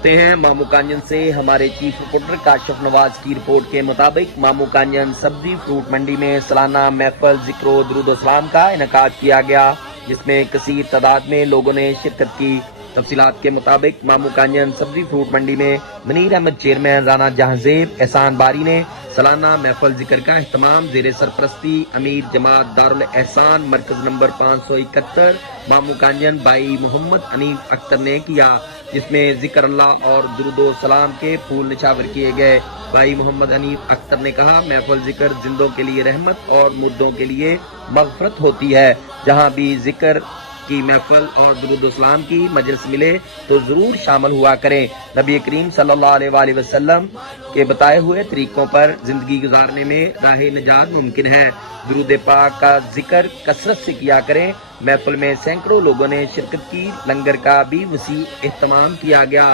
करते हैं मामू कांजन से हमारे चीफ रिपोर्टर काशिफ नवाज की रिपोर्ट के मुताबिक मामू कांजन सब्जी फ्रूट मंडी में सालाना महफल जिक्र दुरूद सलाम का इनेकाद किया गया, जिसमें कसीर तादाद में लोगों ने शिरकत की। तफसीलात के मुताबिक मामू कांजन सब्जी फ्रूट मंडी में मनीर अहमद चेयरमैन, राना जहांजेब, एहसान बारी ने सालाना महफल जिक्र का एहतमाम ज़ेरे सरपरस्ती अमीर जमात दारुल एहसान मरकज नंबर 571 मामू कांजन भाई मोहम्मद अनीफ अख्तर ने किया, जिसमें जिक्र अल्लाह और दुरूद सलाम के फूल निछावर किए गए। भाई मोहम्मद अनीफ अख्तर ने कहा, महफल जिक्र जिंदों के लिए रहमत और मुर्दों के लिए मगफरत होती है। जहाँ भी जिक्र की महफल और दुरूद सलाम की मजलिस मिले तो जरूर शामिल हुआ करें। नबी करीम सल्लल्लाहु अलैहि वसल्लम के बताए हुए तरीकों पर जिंदगी गुजारने में राह निजात मुमकिन है। दुरूद पाक का जिक्र कसरत से किया करें। महफिल में सैकड़ों लोगों ने शिरकत की। लंगर का भी वसी एहतमाम किया गया।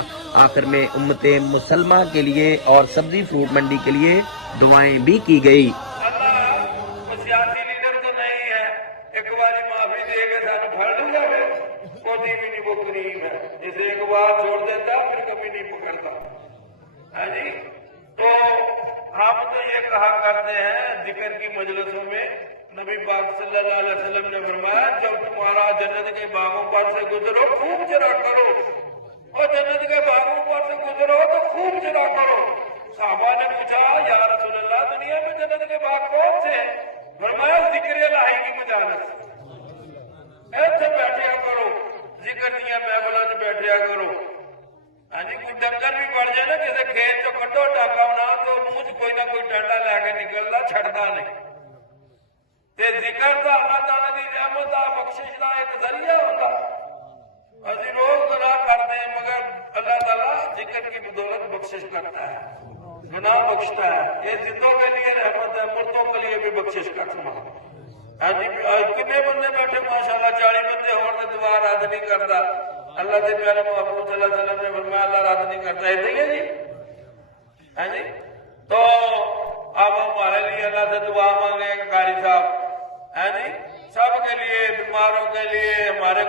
आखिर में उम्मते मुसलमा के लिए और सब्जी फ्रूट मंडी के लिए दुआएं भी की गई। जैसे एक बार छोड़ देता फिर कभी नहीं पकड़ता है जी। तो हम तो ये कहा करते हैं जिक्र की मजलिसों में नबी पाक सल्लल्लाहु अलैहि वसल्लम ने फरमाया, जब तुम्हारा जन्नत के बागों पर से गुजरो खूब जरा करो, और जन्नत के बागों पर से गुजरो तो खूब जरा करो। साहबा ने पूछा, या रसूल अल्लाह, दुनिया में जन्नत के बाग कौन से? फरमाया, जिक्र इलाही की मजालस, ऐसे बैठा करो, जिक्र दिया महफिलों च बैठा करो। हाँ जी, कोई डंगर भी बढ़ जाए ना किसी खेत चो कड्डो टाका ना तो मुंह च कोई ना कोई डांडा लैके निकलता, छड़ता नहीं। ते जिक्र तो अल्लाह ताला की रहमत का बख्शिश का एक जरिया होता। असि रोज गुनाह करते हैं मगर अल्लाह ताला जिक्र की बदौलत बख्शिश करता है, गुनाह बख्शता है। ये जिंदों के लिए रहमत है, मुर्दों के लिए भी बख्शिश करता है। हाँ जी, कितने बंदे बैठे माशाल्लाह, 40 बंदे होने तो दुआ रद्द नहीं करता। अल्लाह के प्यारे मोहम्मद सल्लल्लाहु अलैहि वसल्लम ने फरमाया, अल्लाह रद्द नहीं करता। ऐसे ही है जी। हाँ जी, तो अब हमारे लिए अल्लाह से दुआ मांगे कारी साहब, है जी, सबके लिए, बीमारों के लिए, हमारे